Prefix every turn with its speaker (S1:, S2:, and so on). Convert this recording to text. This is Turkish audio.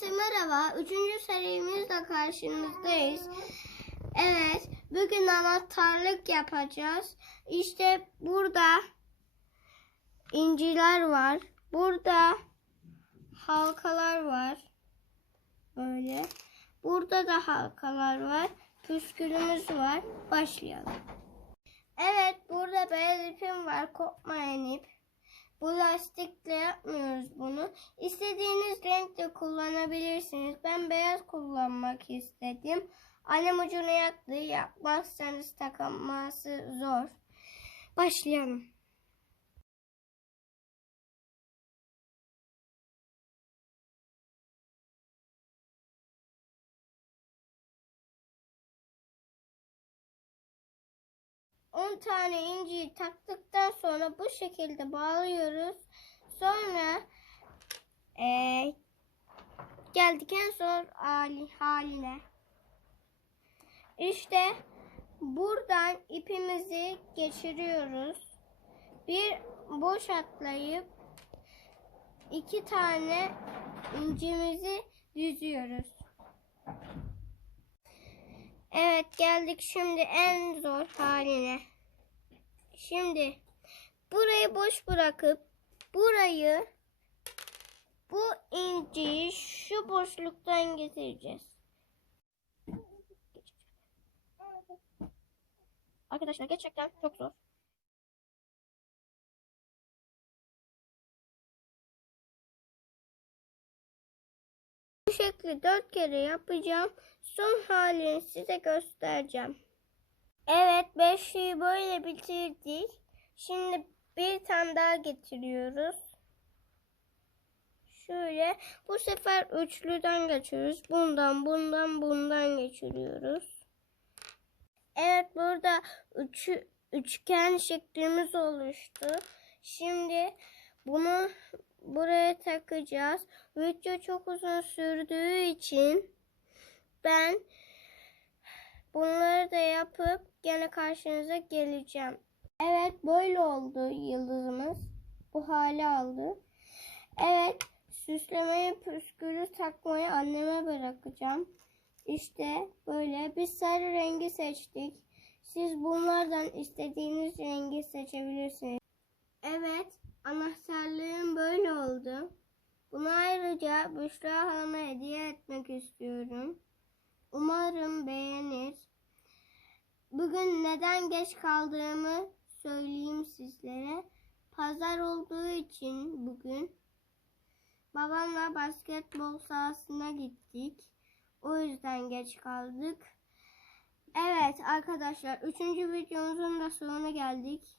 S1: Herkese merhaba. Üçüncü serimizle karşınızdayız. Evet, bugün anahtarlık yapacağız. İşte burada inciler var. Burada halkalar var. Böyle. Burada da halkalar var. Püskülümüz var. Başlayalım. Evet, burada beyaz ipim var. Kopmayan ip. Bu lastikle yapmıyoruz bunu. İstediğiniz renkte kullanabilirsiniz. Ben beyaz kullanmak istedim. Annem ucunu yaktı. Yapmazsanız takılması zor. Başlayalım. On tane inciyi taktıktan sonra bu şekilde bağlıyoruz. Sonra eee geldik en son hali, haline. İşte buradan ipimizi geçiriyoruz. Bir boş atlayıp iki tane incimizi düzüyoruz. Evet geldik şimdi en zor haline. Şimdi burayı boş bırakıp burayı bu inciyi şu boşluktan getireceğiz. Arkadaşlar gerçekten çok zor. Bu şekli dört kere yapacağım. Son halini size göstereceğim. Evet beşliği böyle bitirdik. Şimdi bir tane daha getiriyoruz. Şöyle bu sefer üçlüden geçiyoruz. Bundan bundan bundan geçiriyoruz. Evet burada üç, üçgen şeklimiz oluştu. Şimdi bunu buraya takacağız. Video çok uzun sürdüğü için ben bunları da yapıp gene karşınıza geleceğim. Evet böyle oldu yıldızımız. Bu hale aldı. Evet süslemeyi püskülü takmayı anneme bırakacağım. İşte böyle biz sarı rengi seçtik. Siz bunlardan istediğiniz rengi seçebilirsiniz. Evet anahtarlığım böyle oldu. Bunu ayrıca Büşra Hanım'a hediye etmek istiyorum. Umarım beğenir. Bugün neden geç kaldığımı söyleyeyim sizlere. Pazar olduğu için bugün babamla basketbol sahasına gittik. O yüzden geç kaldık. Evet arkadaşlar 3. videomuzun da sonuna geldik.